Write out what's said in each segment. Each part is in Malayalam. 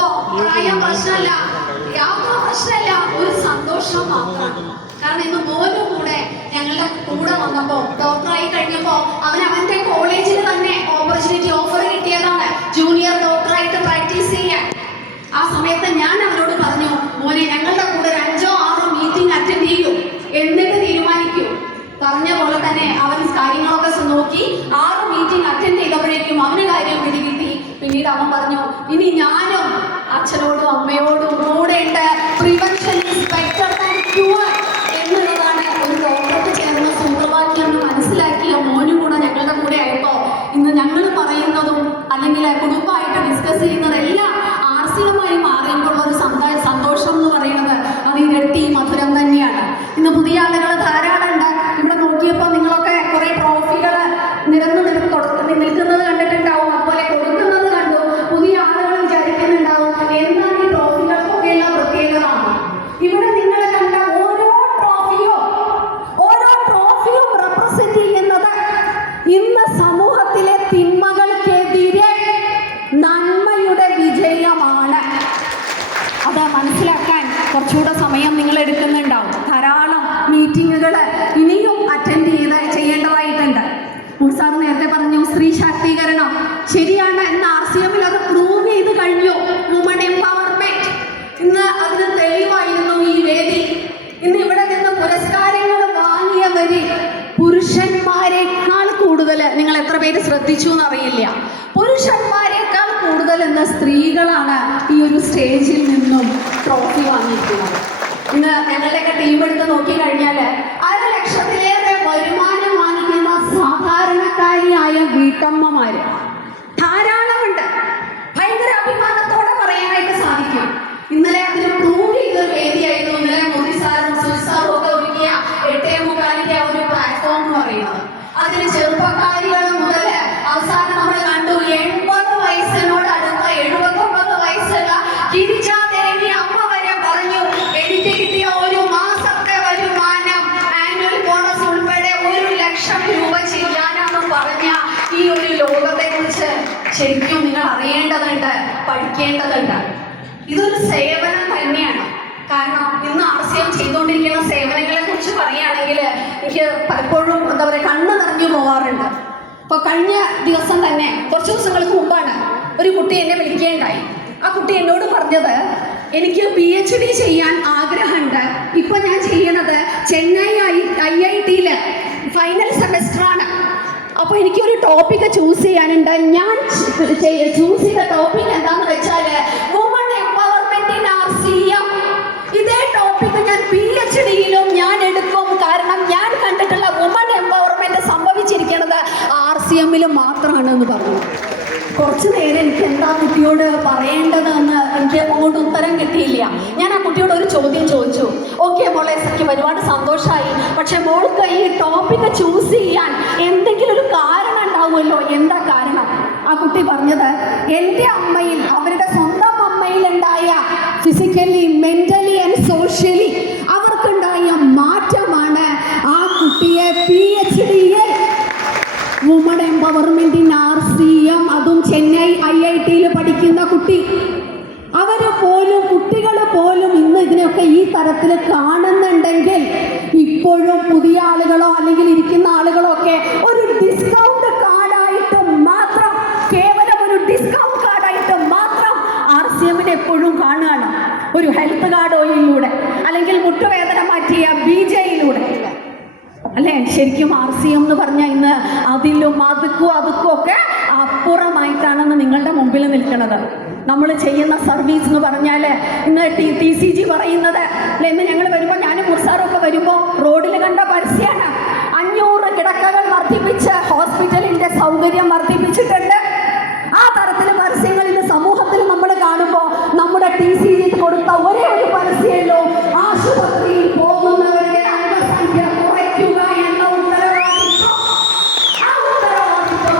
ഇപ്പോ പ്രായം പ്രശ്നമല്ല, യാതൊരു പ്രശ്നമല്ല, ഒരു സന്തോഷം മാത്രമാണ്. കാരണം ഇന്ന് മോനും കൂടെ ഞങ്ങളുടെ കൂടെ വന്നപ്പോ ഡോക്ടറായി കഴിഞ്ഞപ്പോ അവന്റെ കോളേജിൽ തന്നെ ഓപ്പർച്യൂണിറ്റി ഓഫർ കിട്ടിയതാണ് ജൂനിയർ ഡോക്ടറായിട്ട് പ്രാക്ടീസ് ചെയ്യാൻ. ആ സമയത്ത് ഞാൻ അവനോട് പറഞ്ഞു, മോനെ ഞങ്ങളുടെ കൂടെ ഒരു 5-6 മീറ്റിംഗ് അറ്റൻഡ് ചെയ്യൂ, എന്നിട്ട് തീരുമാനിക്കൂ. പറഞ്ഞ പോലെ തന്നെ അവൻ കാര്യങ്ങളൊക്കെ നോക്കി 6 മീറ്റിംഗ് അറ്റൻഡ് ചെയ്തപ്പോഴേക്കും അവന് കാര്യം പിടികിട്ടി. പിന്നീട് അവൻ പറഞ്ഞു, ഇനി ഞാനും അച്ഛനോടും അമ്മയോടും കൂടെ ഉണ്ട്, prevention is better than cure എന്നുള്ളതാണ് ഒരു ഡോക്ടർക്ക് ചേർന്ന സൂത്രവാക്യം എന്ന് മനസ്സിലാക്കിയ മോനും കൂടെ ഞങ്ങളുടെ കൂടെ ആയപ്പോ ഇന്ന് ഞങ്ങൾ പറയുന്നതും അല്ലെങ്കിൽ കുടുംബമായിട്ട് ഡിസ്കസ് ചെയ്യുന്നതെല്ലാം ആർസികമായി മാറിയപ്പോഴുള്ള ഒരു സന്തോഷം എന്ന് പറയുന്നത് അത് ഇരട്ടി മധുരം തന്നെയാണ്. ഇന്ന് പുതിയ ആളുകൾ ധാരാളം ഉണ്ട്. ഇവിടെ നോക്കിയപ്പോൾ നിങ്ങളൊക്കെ കുറെ ട്രോഫികൾ നിരന്നു നിൽക്കുന്നത് കണ്ടിട്ടുണ്ടാവും, അതുപോലെ കൊടുക്കുന്നത് കണ്ടു. പുതിയ ആളുകൾ വിചാരിക്കുന്നുണ്ടാവും എന്താണ് ഈ ട്രോഫികൾക്കൊക്കെയുള്ള പ്രത്യേകത. ഇവിടെ നിങ്ങൾ കണ്ട ഓരോ ട്രോഫിയും റെപ്രസെന്റ് ചെയ്യുന്നത് ഇന്ന് സമൂഹത്തിലെ തിന്മകൾക്കെതിരെ നന്മയുടെ വിജയമാണ്. അത് മനസ്സിലാക്കാൻ കുറച്ചുകൂടെ സമയം നിങ്ങൾ എടുക്കുന്നുണ്ടാവും. ധാരാളം മീറ്റിങ്ങുകൾ ഇനിയും അറ്റൻഡ് ചെയ്യേണ്ടതായിട്ടുണ്ട്. സാർ നേരത്തെ പറഞ്ഞു സ്ത്രീ ശാക്തീകരണം ശരിയാണ്. ഇന്ന് RCMൽ അത് പ്രൂവ് ചെയ്ത് കഴിഞ്ഞു. വുമൺ എംപവർമെന്റ് ഇന്ന് അതിന് തെളിവായിരുന്നു ഈ വേദി. ഇന്ന് ഇവിടെ നിന്ന് പുരസ്കാരങ്ങൾ വാങ്ങിയവര് പുരുഷന്മാരെക്കാൾ കൂടുതൽ, നിങ്ങൾ എത്ര പേര് ശ്രദ്ധിച്ചു എന്നറിയില്ല, പുരുഷന്മാരെക്കാൾ കൂടുതൽ ഇന്ന് സ്ത്രീകളാണ് ഈ ഒരു സ്റ്റേജിൽ നിന്നും ട്രോഫി വാങ്ങിയിരിക്കുന്നത്. ഇന്ന് ഞങ്ങളുടെയൊക്കെ ടീം എടുത്ത് നോക്കി കഴിഞ്ഞാൽ 1,00,000-ലേറെ വരുമാനം വാങ്ങിക്കുന്ന സാധാരണക്കാരിയായ വീട്ടമ്മമാര് ധാരാളമുണ്ട്. ഭയങ്കര അഭിമാനത്തോടെ പറയാനായിട്ട് സാധിക്കും. ഇന്നലെ അതിന് പ്രൂവ് ചെയ്തൊരു വേദിയായിരുന്നു ഇന്നലെ മോദി സാറും സുജിത് സാറും ഒക്കെ ഒരുക്കിയ 8:45 ഒരു പ്ലാറ്റ്ഫോം എന്ന് പറയുന്നത്. അതിന് ചെറുപ്പക്കാരികൾ മുതൽ അവസാനം നമ്മൾ കണ്ടു 80 വയസ്സിനോട് അടുത്ത 79 വയസ്സുള്ള ഗിരിജാദേവി അമ്മ വരെ പറഞ്ഞു, എനിക്ക് കിട്ടിയ ഒരു മാസത്തെ വരുമാനം ആനുവൽ ബോണസ് ഉൾപ്പെടെ 1,00,000 രൂപ ചെയ്യാനെന്ന് പറഞ്ഞ ഈ ഒരു ലോകത്തെ കുറിച്ച് ശരിക്കും നിങ്ങൾ അറിയേണ്ടതുണ്ട്, പഠിക്കേണ്ടതുണ്ട്. ഇതൊരു സേവനം തന്നെയാണ്. കാരണം ഇന്ന് RCM ചെയ്തുകൊണ്ടിരിക്കുന്ന സേവനങ്ങളെ കുറിച്ച് പറയുകയാണെങ്കിൽ എനിക്ക് പലപ്പോഴും എന്താ പറയുക കണ്ണ് നിറഞ്ഞു പോകാറുണ്ട്. അപ്പോൾ കഴിഞ്ഞ ദിവസം തന്നെ കുറച്ച് ദിവസങ്ങൾക്ക് മുമ്പാണ് ഒരു കുട്ടി എന്നെ വിളിക്കുകയുണ്ടായി. ആ കുട്ടി എന്നോട് പറഞ്ഞത്, എനിക്ക് PhD ചെയ്യാൻ ആഗ്രഹമുണ്ട്. ഇപ്പൊ ഞാൻ ചെയ്യണത് ചെന്നൈ IIT-യിൽ ഫൈനൽ സെമസ്റ്ററാണ്. അപ്പോൾ എനിക്കൊരു ടോപ്പിക് ചൂസ് ചെയ്യാനുണ്ട്. ഞാൻ ചൂസ് ചെയ്ത ടോപ്പിക് എന്താണെന്ന് വെച്ചാൽ വുമൺ എംപവർമെന്റ് ഇൻ RCM. ഇതേ ടോപ്പിക് ഞാൻ PhD-യിലും ഞാൻ എടുക്കും. കാരണം ഞാൻ കണ്ടിട്ടുള്ള വുമൺ എംപവർമെന്റ് സംഭവിച്ചിരിക്കുന്നത് RCM-ലും മാത്രമാണെന്ന് പറഞ്ഞു. കുറച്ചു നേരം എനിക്ക് എന്താ കുട്ടിയോട് പറയേണ്ടതെന്ന് എനിക്ക് അങ്ങോട്ട് ഉത്തരം കിട്ടിയില്ല. ഞാൻ ആ കുട്ടിയോട് ഒരു ചോദ്യം ചോദിച്ചു. ഓക്കെ മോളെ, എനിക്ക് ഒരുപാട് സന്തോഷമായി, പക്ഷെ മോൾക്ക് ഈ ടോപ്പിക് ചൂസ് ചെയ്യാൻ എന്തെങ്കിലും ഒരു കാരണം ഉണ്ടാവുമല്ലോ, എന്താ കാരണം? ആ കുട്ടി പറഞ്ഞത്, എൻ്റെ അമ്മയിൽ, അവരുടെ സ്വന്തം അമ്മയിലുണ്ടായ ഫിസിക്കലി, മെന്റലി ആൻഡ് സോഷ്യലി അവർക്കുണ്ടായ മാറ്റമാണ് ആ കുട്ടിയെ PhD-യിൽ വുമൺ എംപവർമെന്റ് ഇൻ RCM, അതും ചെന്നൈ IIT-യിൽ പഠിക്കുന്ന കുട്ടി, കുട്ടികൾ പോലും ഇന്ന് ഇതിനൊക്കെ ഈ തരത്തിൽ കാണുന്നുണ്ടെങ്കിൽ ഇപ്പോഴും പുതിയ ആളുകളോ അല്ലെങ്കിൽ ഇരിക്കുന്ന ആളുകളോ ഒക്കെ ഒരു ഡിസ്കൗണ്ട് കാർഡായിട്ട് മാത്രം, കേവലം ഒരു ഡിസ്കൗണ്ട് കാർഡായിട്ട് മാത്രം RCM-നെ എപ്പോഴും കാണുകയാണ്. ഒരു ഹെൽത്ത് കാർഡ് ഓയിലൂടെ അല്ലെങ്കിൽ മുട്ടുവേദന മാറ്റിയ BJ-യിലൂടെ അല്ലേ? ശരിക്കും RCM എന്ന് പറഞ്ഞാൽ ഇന്ന് അതിലും അതുക്കും ഒക്കെ അപ്പുറമായിട്ടാണെന്ന് നിങ്ങളുടെ മുമ്പിൽ നിൽക്കുന്നത്. നമ്മൾ ചെയ്യുന്ന സർവീസ് എന്ന് പറഞ്ഞാൽ ഇന്ന് TCG പറയുന്നത് അല്ലെ, ഇന്ന് ഞങ്ങൾ വരുമ്പോൾ ഞാനും മുർസാറൊക്കെ വരുമ്പോൾ റോഡിൽ കണ്ട പരസ്യമാണ് 500 കിടക്കകൾ വർദ്ധിപ്പിച്ച് ഹോസ്പിറ്റലിൻ്റെ സൗകര്യം വർദ്ധിപ്പിച്ചിട്ടുണ്ട്. ആ തരത്തിൽ പരസ്യങ്ങൾ ഇന്ന് സമൂഹത്തിൽ നമ്മൾ കാണുമ്പോൾ നമ്മുടെ TCG കൊടുത്ത ഒരേ ഒരു പരസ്യമല്ലോ, ആശുപത്രിയിൽ പോകുന്നവരുടെ അംഗസംഖ്യ കുറയ്ക്കുക എന്ന ഉത്തരവാദിത്വം. ആ ഉത്തരവാദിത്വം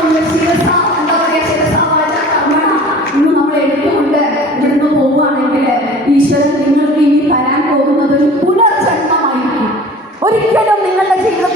ഇന്ന് നമ്മൾ എടുത്തുകൊണ്ട് ഇവിടുന്ന് പോവുകയാണെങ്കിൽ ഈശ്വരൻ നിങ്ങൾക്ക് ഇനി തരാൻ പോകുന്നത് ഒരു പുനർജന്മമായിരിക്കും. ഒരിക്കലും നിങ്ങളുടെ ജീവിതം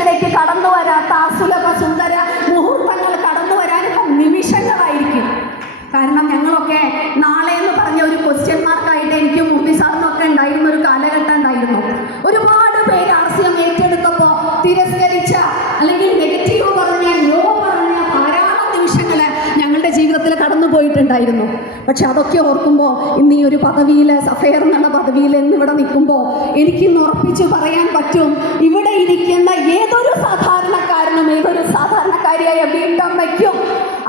ഉണ്ടായിരുന്നു. പക്ഷെ അതൊക്കെ ഓർക്കുമ്പോൾ ഇന്ന് ഈ ഒരു പദവിയിൽ, സഫയർ എന്നുള്ള പദവിയിൽ ഇന്നിവിടെ നിൽക്കുമ്പോൾ എനിക്കിന്ന് ഉറപ്പിച്ച് പറയാൻ പറ്റും, ഇവിടെ ഇരിക്കുന്ന ഏതൊരു സാധാരണക്കാരനും ഏതൊരു സാധാരണക്കാരിയായ വീട്ടമ്മയ്ക്കും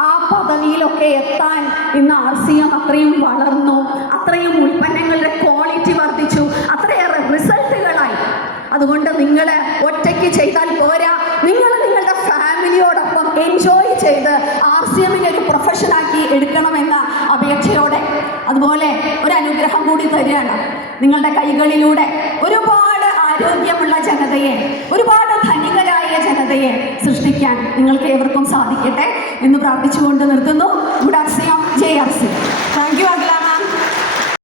ആ പദവിയിലൊക്കെ എത്താൻ ഇന്ന് RCM അത്രയും വളർന്നു, അത്രയും ഉൽപ്പന്നങ്ങളുടെ ക്വാളിറ്റി വർദ്ധിച്ചു, അത്രയേറെ റിസൾട്ടുകളായി. അതുകൊണ്ട് നിങ്ങൾ ഒറ്റയ്ക്ക് ചെയ്താൽ പോരാ, നിങ്ങൾ നിങ്ങളുടെ ഫാമിലിയോടൊപ്പം എൻജോയ് ചെയ്ത് RCMനെ ഒരു പ്രൊഫഷനാക്കി എടുക്കണമെന്ന അപേക്ഷയോടെ, അതുപോലെ ഒരു അനുഗ്രഹം കൂടി തരികയാണ്. നിങ്ങളുടെ കൈകളിലൂടെ ഒരുപാട് ആരോഗ്യമുള്ള ജനതയെ, ഒരുപാട് ധനികരായ ജനതയെ സൃഷ്ടിക്കാൻ നിങ്ങൾക്ക് ഏവർക്കും സാധിക്കട്ടെ എന്ന് പ്രാർത്ഥിച്ചുകൊണ്ട് നിർത്തുന്നു. ഗുഡ് RCM, ജയ് RCM. Thank U.